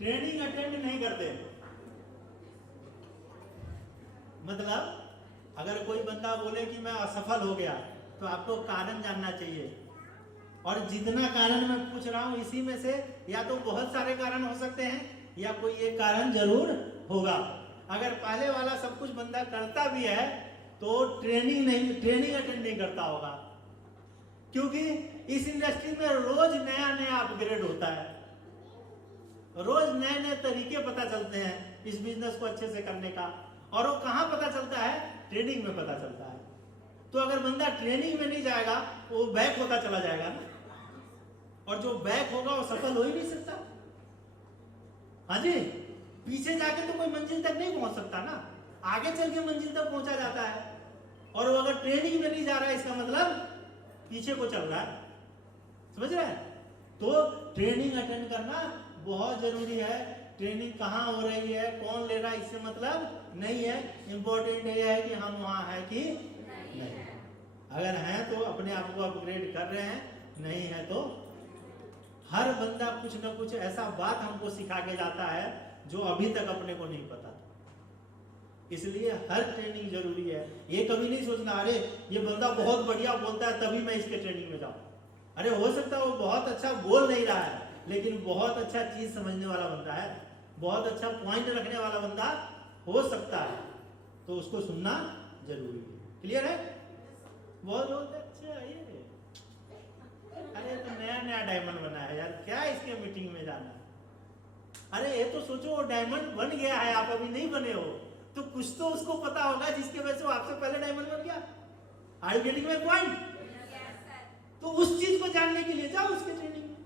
Training attend नहीं करते। मतलब अगर कोई बंदा बोले कि मैं असफल हो गया, तो आपको कारण जानना चाहिए। और जितना कारण मैं पूछ रहा हूं इसी में से या तो बहुत सारे कारण हो सकते हैं या कोई एक कारण जरूर होगा। अगर पहले वाला सब कुछ बंदा करता भी है तो ट्रेनिंग अटेंड नहीं करता होगा, क्योंकि इस इंडस्ट्री में रोज नया नया अपग्रेड होता है, रोज नए नए तरीके पता चलते हैं इस बिजनेस को अच्छे से करने का। और वो कहाँ पता चलता है? ट्रेनिंग में पता चलता है। तो अगर बंदा ट्रेनिंग में नहीं जाएगा वो बैक होता चला जाएगा ना, और जो बैक होगा वो सफल हो ही नहीं सकता। हाँ जी, पीछे जाके तो कोई मंजिल तक नहीं पहुंच सकता ना, आगे चल के मंजिल तक पहुंचा जाता है। और वो अगर ट्रेनिंग में नहीं जा रहा है इसका मतलब पीछे को चल रहा है। समझ रहे हैं? तो ट्रेनिंग अटेंड करना बहुत जरूरी है। ट्रेनिंग कहाँ हो रही है, कौन ले रहा है, इससे मतलब नहीं है। इंपॉर्टेंट ये है कि हम वहां है कि नहीं। अगर हैं तो अपने आप को अपग्रेड कर रहे हैं, नहीं है तो हर बंदा कुछ न कुछ ऐसा बात हमको सिखा के जाता है जो अभी तक अपने को नहीं पता था। इसलिए हर ट्रेनिंग जरूरी है। ये कभी नहीं सोचना अरे ये बंदा बहुत बढ़िया बोलता है तभी मैं इसके ट्रेनिंग में जाऊं। अरे हो सकता है वो बहुत अच्छा बोल नहीं रहा है लेकिन बहुत अच्छा चीज समझने वाला बंदा है, बहुत अच्छा पॉइंट रखने वाला बंदा हो सकता है, तो उसको सुनना जरूरी है। क्लियर है? बहुत लोग अच्छा है ये, अरे तो नया नया डायमंड बना है यार, क्या इसके मीटिंग में जाना है? अरे ये तो सोचो वो डायमंड बन गया है, आप अभी नहीं बने हो, तो कुछ तो उसको पता होगा जिसके वजह से वो आपसे पहले डायमंड बन गया। Are you getting my point? तो उस चीज को जानने के लिए जाओ उसके ट्रेनिंग में।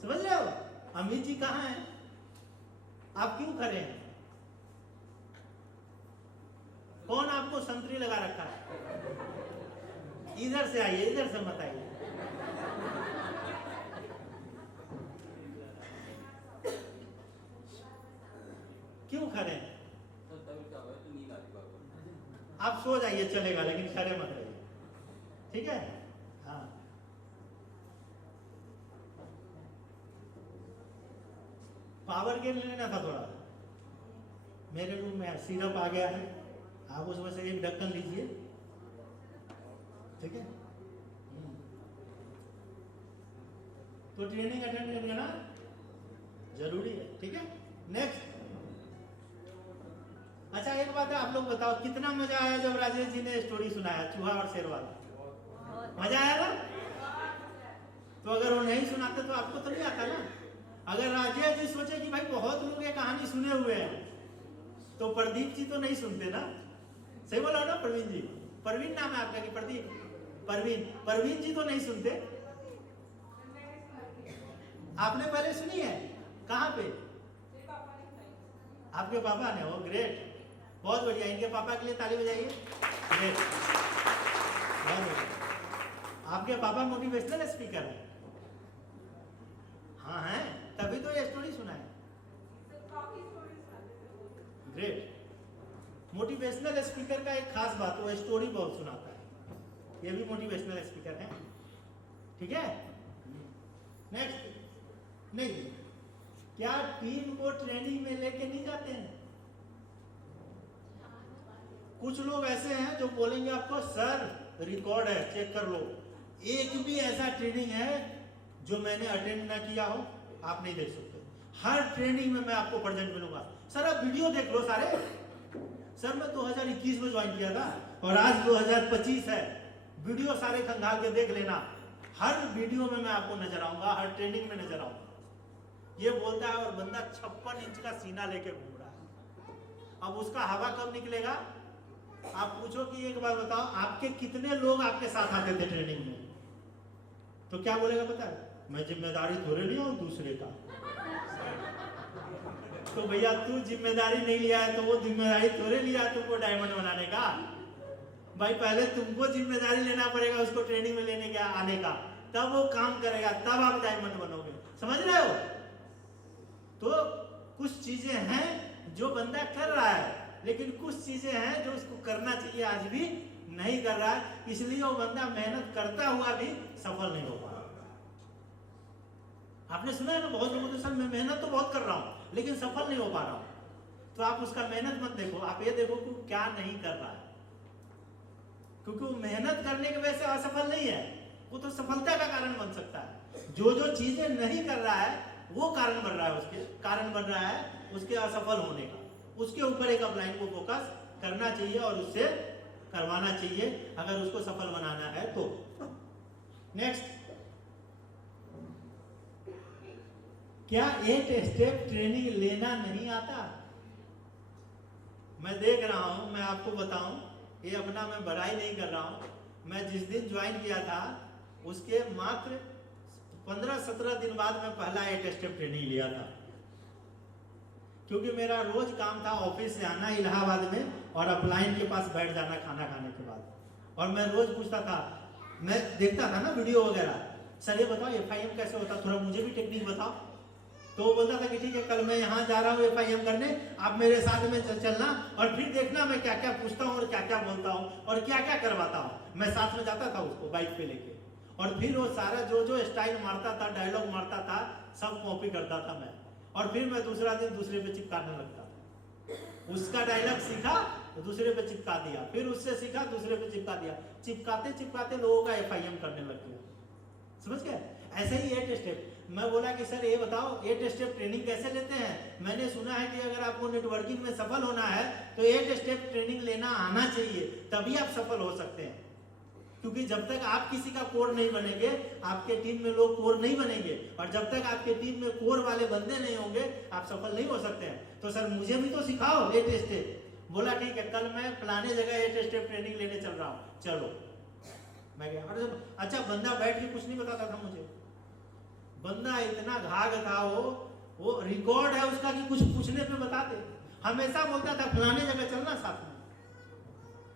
समझ रहे हो? अमित जी कहाँ हैं? आप क्यों खड़े हैं? कौन आपको संतरी लगा रखा है? इधर से आइए, इधर से मत आइए। क्यों खड़े हैं? आप सो जाइए चलेगा, लेकिन खड़े मत रहिए, ठीक है? हाँ, पावर गेन लेना था थोड़ा। मेरे रूम में सिरप आ गया है, आप उसमें से एक ढक्कन लीजिए, ठीक है? तो ट्रेनिंग अटेंड करना जरूरी है, ठीक है? नेक्स्ट। अच्छा एक बात है, आप लोग बताओ कितना मजा आया जब राजेश जी ने स्टोरी सुनाया चूहा और शेर वाला? मजा आया ना? तो अगर वो नहीं सुनाते तो आपको तो नहीं आता ना। अगर राजेश जी सोचे कि भाई बहुत लोग ये कहानी सुने हुए हैं, तो प्रदीप जी तो नहीं सुनते ना। सही बोला ना प्रवीण जी? प्रवीण नाम है आपका कि प्रदीप? प्रवीण जी तो नहीं सुनते। आपने पहले सुनी है? कहाँ पे? आपके पापा ने? वो ग्रेट, बहुत बढ़िया। इनके पापा के लिए ताली बजाइए। ग्रेट, बहुत बढ़िया। आपके पापा मोटिवेशनल स्पीकर हैं? हाँ हैं, तभी तो ये स्टोरी सुना है। ग्रेट। मोटिवेशनल स्पीकर का एक खास बात, वो स्टोरी बहुत सुनाता है। ये भी मोटिवेशनल स्पीकर है, ठीक है? नेक्स्ट। नहीं, क्या टीम को ट्रेनिंग में लेके नहीं जाते हैं? कुछ लोग ऐसे हैं जो बोलेंगे आपको सर रिकॉर्ड है चेक कर लो, एक भी ऐसा ट्रेनिंग है जो मैंने अटेंड ना किया हो आप नहीं देख सकते। हर ट्रेनिंग में मैं आपको प्रेजेंट मिलूंगा। सर आप वीडियो देख लो सारे। सर मैं 2021 में ज्वाइन किया था और आज 2025 है, वीडियो सारे खंगाल के देख लेना। हर वीडियो में मैं आपको नजर आऊंगा, हर ट्रेनिंग में नजर आऊंगा। ये बोलता है और बंदा 56 इंच का सीना लेके घूम रहा है। अब उसका हवा कब निकलेगा? आप पूछो कि एक बार बताओ आपके कितने लोग आपके साथ आते थे ट्रेनिंग में, तो क्या बोलेगा पता है? मैं जिम्मेदारी थोड़े लिया हूं दूसरे का। तो भैया तू जिम्मेदारी नहीं लिया है तो वो जिम्मेदारी थोड़े लिया तुमको डायमंड बनाने का। भाई पहले तुमको जिम्मेदारी लेना पड़ेगा उसको ट्रेनिंग में लेने का, आने का, तब वो काम करेगा, तब आप डायमंड बनोगे। समझ रहे हो? तो कुछ चीजें हैं जो बंदा कर रहा है, लेकिन कुछ चीजें हैं जो उसको करना चाहिए आज भी नहीं कर रहा है, इसलिए वो बंदा मेहनत करता हुआ भी सफल नहीं हो पा रहा। आपने सुना है ना बहुत लोगों को, सर मैं मेहनत तो बहुत कर रहा हूँ लेकिन सफल नहीं हो पा रहा हूँ। तो आप उसका मेहनत मत देखो, आप ये देखो कि क्या नहीं कर रहा है, क्योंकि वो मेहनत करने की वजह से असफल नहीं है, वो तो सफलता का कारण बन सकता है। जो जो चीजें नहीं कर रहा है वो कारण बन रहा है, उसके कारण बन रहा है उसके असफल होने का। उसके ऊपर एक अपलाइन को फोकस करना चाहिए और उससे करवाना चाहिए अगर उसको सफल बनाना है तो। नेक्स्ट, क्या 8 स्टेप ट्रेनिंग लेना नहीं आता? मैं देख रहा हूं, मैं आपको बताऊं, ये अपना मैं बड़ाई नहीं कर रहा हूं, मैं जिस दिन ज्वाइन किया था उसके मात्र 15-17 दिन बाद मैं पहला 8 स्टेप ट्रेनिंग लिया था, क्योंकि मेरा रोज काम था ऑफिस से आना इलाहाबाद में और अपलाइन के पास बैठ जाना खाना खाने के बाद। और मैं रोज पूछता था, मैं देखता था ना वीडियो वगैरह, सर ये बताओ FIM कैसे होता, थोड़ा मुझे भी टेक्निक बताओ। तो वो बोलता था कि ठीक है कल मैं यहाँ जा रहा हूँ FIM करने, आप मेरे साथ में चलना और फिर देखना मैं क्या क्या पूछता हूँ और क्या क्या बोलता हूँ और क्या क्या करवाता हूँ। मैं साथ में जाता था उसको बाइक पे लेके, और फिर वो सारा जो जो स्टाइल मारता था, डायलॉग मारता था, सब कॉपी करता था मैं, और फिर मैं दूसरा दिन दूसरे पे चिपकाने लगता था। उसका डायलॉग सीखा तो दूसरे पे चिपका दिया, फिर उससे सीखा दूसरे पे चिपका दिया, चिपकाते चिपकाते लोगों का FIM करने लग गया। समझ गए? ऐसे ही 8 स्टेप। मैं बोला कि सर ये बताओ 8 स्टेप ट्रेनिंग कैसे लेते हैं? मैंने सुना है कि अगर आपको नेटवर्किंग में सफल होना है तो 8 स्टेप ट्रेनिंग लेना आना चाहिए, तभी आप सफल हो सकते हैं। क्योंकि जब तक आप किसी का कोर नहीं बनेंगे, आपके टीम में लोग कोर नहीं बनेंगे, और जब तक आपके टीम में कोर वाले बंदे नहीं होंगे आप सफल नहीं हो सकते हैं। तो सर मुझे भी तो सिखाओ 8 स्टेप। बोला ठीक है, कल मैं फलाने जगह 8 स्टेप ट्रेनिंग लेने चल रहा हूँ, चलो। मैं गया, अरे अच्छा बंदा बैठ के कुछ नहीं बताता था मुझे, बंदा इतना घाघ था, वो रिकॉर्ड है उसका कि कुछ पूछने पे बताते, हमेशा बोलता था फलाने जगह चलना साथ में,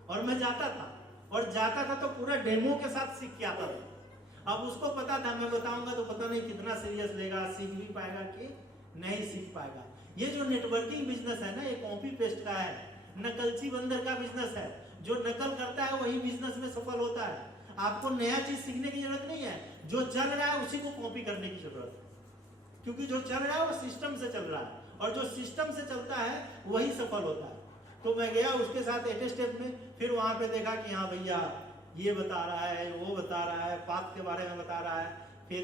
और मैं जाता था, और जाता था तो पूरा डेमो के साथ सीख के आता था। अब उसको पता था मैं बताऊंगा तो पता नहीं कितना सीरियस लेगा, सीख भी पाएगा कि नहीं सीख पाएगा। ये जो नेटवर्किंग बिजनेस है ना, ये कॉपी पेस्ट का है, नकलची बंदर का बिजनेस है। जो नकल करता है वही बिजनेस में सफल होता है। आपको नया चीज सीखने की जरूरत नहीं है, जो चल रहा है उसी को कॉपी करने की जरूरत है, क्योंकि जो चल रहा है वो सिस्टम से चल रहा है, और जो सिस्टम से चलता है वही सफल होता है। तो मैं गया उसके साथ 8 स्टेप में, फिर वहां पे देखा कि हाँ भैया ये बता रहा है, वो बता रहा है, पाथ के बारे में बता रहा है, फिर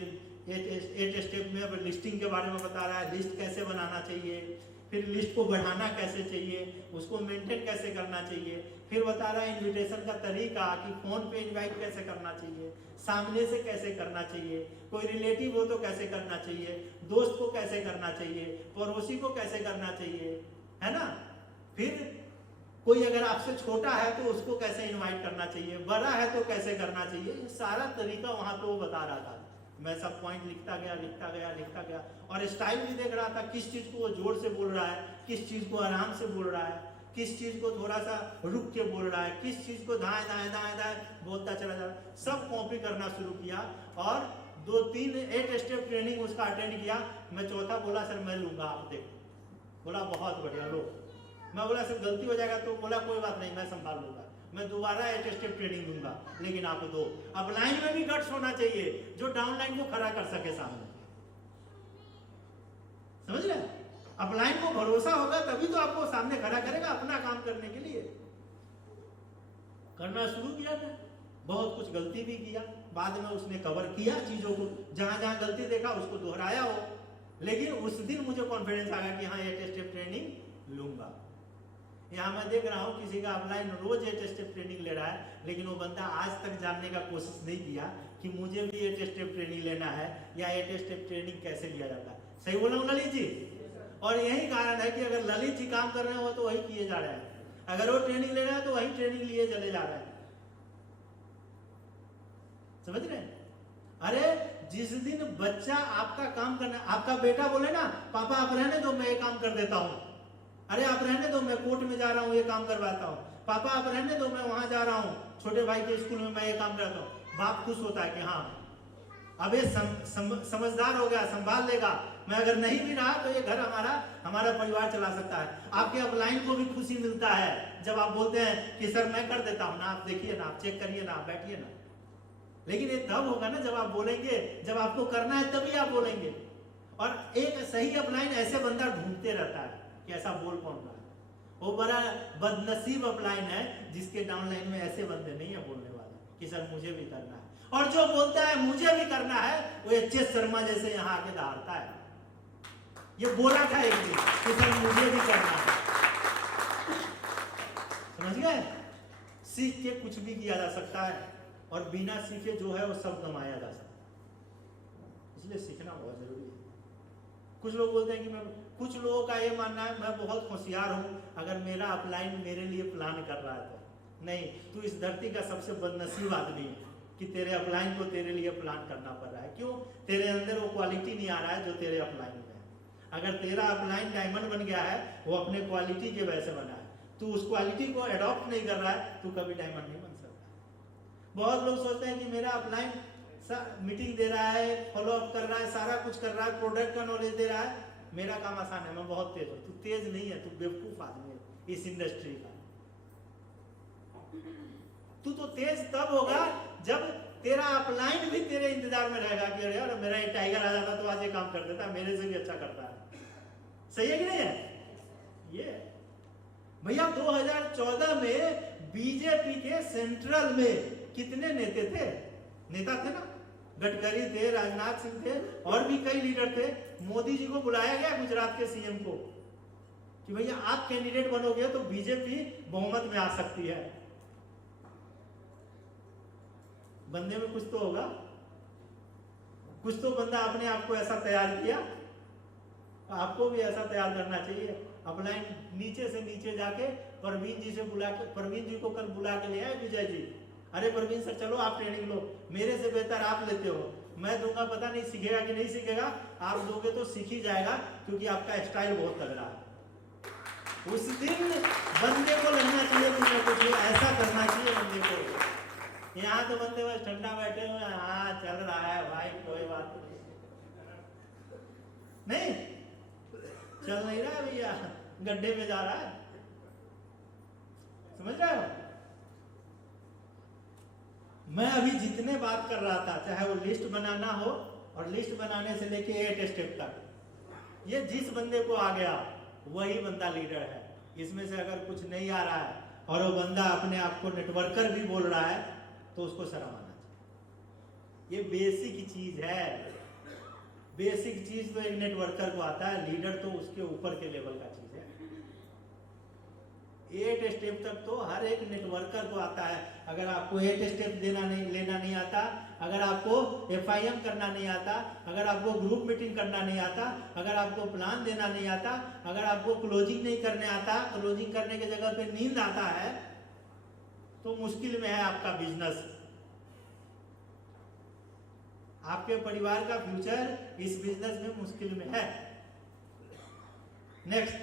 8 स्टेप में अब लिस्टिंग के बारे में बता रहा है, लिस्ट कैसे बनाना चाहिए, फिर लिस्ट को बढ़ाना कैसे चाहिए, उसको मेंटेन कैसे करना चाहिए, फिर बता रहा है इन्विटेशन का तरीका कि फोन पे इनवाइट कैसे करना चाहिए, सामने से कैसे करना चाहिए, कोई रिलेटिव हो तो कैसे करना चाहिए, दोस्त को कैसे करना चाहिए, पड़ोसी को कैसे करना चाहिए, है ना। फिर कोई अगर आपसे छोटा है तो उसको कैसे इनवाइट करना चाहिए, बड़ा है तो कैसे करना चाहिए, ये सारा तरीका वहां पे वो बता रहा था। मैं सब पॉइंट लिखता गया, और स्टाइल भी देख रहा था, किस चीज को वो जोर से बोल रहा है, किस चीज को आराम से बोल रहा है, किस चीज को थोड़ा सा रुक के बोल रहा है, किस चीज को दाएं बोलता चला जा रहा है। सब कॉपी करना शुरू किया, और 2-3 8 स्टेप ट्रेनिंग उसका अटेंड किया। मैं चौथा बोला सर मैं लूंगा, आप देखो। बोला बहुत बढ़िया लो। मैं बोला सर गलती हो जाएगा, तो बोला कोई बात नहीं मैं संभाल लूंगा, मैं दोबारा 8 स्टेप ट्रेनिंग दूंगा, लेकिन आपको दो। अब लाइन में भी गट्स होना चाहिए जो डाउन लाइन को खड़ा कर सके सामने, समझ रहे? अब लाइन को भरोसा होगा तभी तो आपको सामने खड़ा करेगा अपना काम करने के लिए। करना शुरू किया, मैं बहुत कुछ गलती भी किया, बाद में उसने कवर किया चीजों को, जहां जहां गलती देखा उसको दोहराया हो, लेकिन उस दिन मुझे कॉन्फिडेंस आ गया कि हाँ 8 स्टेप ट्रेनिंग लूंगा। यहाँ मैं देख रहा हूँ किसी का अपलाइन रोज 8 स्टेप ट्रेनिंग ले रहा है, लेकिन वो बंदा आज तक जानने का कोशिश नहीं किया कि मुझे भी 8 स्टेप ट्रेनिंग लेना है, या 8 स्टेप ट्रेनिंग कैसे लिया जाता है। सही बोला हूँ ललित जी? और यही कारण है कि अगर ललित जी काम कर रहे हो तो वही किए जा रहे हैं, अगर वो ट्रेनिंग ले रहा है तो वही ट्रेनिंग लिए चले जा रहे हैं। समझ रहे हैं? अरे जिस दिन बच्चा आपका काम करना, आपका बेटा बोले ना पापा आप रहने दो मैं ये काम कर देता हूँ, अरे आप रहने दो मैं कोर्ट में जा रहा हूँ ये काम करवाता हूँ, पापा आप रहने दो मैं वहां जा रहा हूँ छोटे भाई के स्कूल में मैं ये काम करता हूँ, बाप खुश होता है कि हाँ अब ये समझदार हो गया, संभाल लेगा, मैं अगर नहीं भी रहा तो ये घर हमारा परिवार चला सकता है। आपके अपलाइन को भी खुशी मिलता है जब आप बोलते हैं कि सर मैं कर देता हूँ ना, आप देखिए ना, आप चेक करिए ना, आप बैठिए ना। लेकिन ये तब होगा ना जब आप बोलेंगे, जब आपको करना है तभी आप बोलेंगे। और एक सही अपलाइन ऐसे बंदा ढूंढते रहता है कि ऐसा बोल कौन रहा है। वो बड़ा बदनसीब अपलाइन है जिसके डाउनलाइन में ऐसे बंदे नहीं है बोलने वाले कि सर मुझे भी करना है। और जो बोलता है मुझे भी करना है वो एच.एस. शर्मा जैसे यहाँ आके दहाड़ता है। ये बोला था एक दिन कि सर मुझे भी करना है। समझ गए? सीख के कुछ भी किया जा सकता है और बिना सीखे जो है वो सब गंवाया जा सकता है। इसलिए सीखना बहुत जरूरी है। कुछ लोग बोलते हैं कि मैं, कुछ लोगों का ये मानना है मैं बहुत होशियार हूं, अगर मेरा अपलाइन मेरे लिए प्लान कर रहा है तो। नहीं, तू इस धरती का सबसे बदनसीब आदमी है कि तेरे अपलाइन को तेरे लिए प्लान करना पड़ रहा है। क्यों? तेरे अंदर वो क्वालिटी नहीं आ रहा है जो तेरे अपलाइन में है। अगर तेरा अपलाइन डायमंड बन गया है, वो अपने क्वालिटी के वजह से बना है, तू उस क्वालिटी को अडॉप्ट नहीं कर रहा है, तू कभी डायमंड नहीं बन सकता। बहुत लोग सोचते हैं कि मेरा अपलाइन मीटिंग दे रहा है, फॉलो अप कर रहा है, सारा कुछ कर रहा है, प्रोडक्ट का नॉलेज दे रहा है, मेरा काम आसान है, मैं बहुत तेज हूं। तू तेज नहीं है, तू बेवकूफ आदमी है इस इंडस्ट्री का। तू तो तेज तब होगा जब तेरा अपलाइन भी तेरे इंतजार में रहेगा कि अरे यार मेरा ये टाइगर आ जाता तो आज ये काम कर देता, मेरे से भी अच्छा करता है। सही है कि नहीं है? ये भैया 2014 में बीजेपी के सेंट्रल में कितने नेता थे ना? गडकरी थे, राजनाथ सिंह थे और भी कई लीडर थे। मोदी जी को बुलाया गया गुजरात के सीएम को कि भैया आप कैंडिडेट बनोगे तो बीजेपी बहुमत में आ सकती है। बंदे में कुछ तो होगा, कुछ तो बंदा अपने आप को ऐसा तैयार किया। आपको भी ऐसा तैयार करना चाहिए। अपलाइन नीचे से नीचे जाके परवीन जी से बुला के, परवीन जी को कल बुला के ले आए विजय जी। अरे परवीन सर चलो आप ट्रेनिंग लो, मेरे से बेहतर आप लेते हो, मैं दूंगा, पता नहीं सीखेगा कि नहीं सीखेगा, आप दोगे तो सीख ही जाएगा क्योंकि आपका स्टाइल बहुत तगड़ा है। उस दिन बंदे को लगना चाहिए कुछ ऐसा करना चाहिए बंदे को। यहाँ तो बंदे बस ठंडा बैठे हुए, हाँ चल रहा है भाई कोई बात नहीं, चल नहीं रहा है भैया, गड्ढे में जा रहा है। समझ रहे हो? मैं अभी जितने बात कर रहा था, चाहे वो लिस्ट बनाना हो और लिस्ट बनाने से लेके 8 स्टेप तक, ये जिस बंदे को आ गया वही बंदा लीडर है। इसमें से अगर कुछ नहीं आ रहा है और वो बंदा अपने आप को नेटवर्कर भी बोल रहा है तो उसको शर्म आना चाहिए। ये बेसिक चीज है। बेसिक चीज तो एक नेटवर्कर को आता है, लीडर तो उसके ऊपर के लेवल का चीज है। 8 स्टेप तक तो हर एक नेटवर्कर को आता है। अगर आपको 8 स्टेप लेना नहीं आता, अगर आपको FIM करना नहीं आता, अगर आपको ग्रुप मीटिंग करना नहीं आता, अगर आपको प्लान देना नहीं आता, अगर आपको क्लोजिंग नहीं करने आता, क्लोजिंग करने की जगह पे नींद आता है, तो मुश्किल में है आपका बिजनेस। आपके परिवार का फ्यूचर इस बिजनेस में मुश्किल में है। नेक्स्ट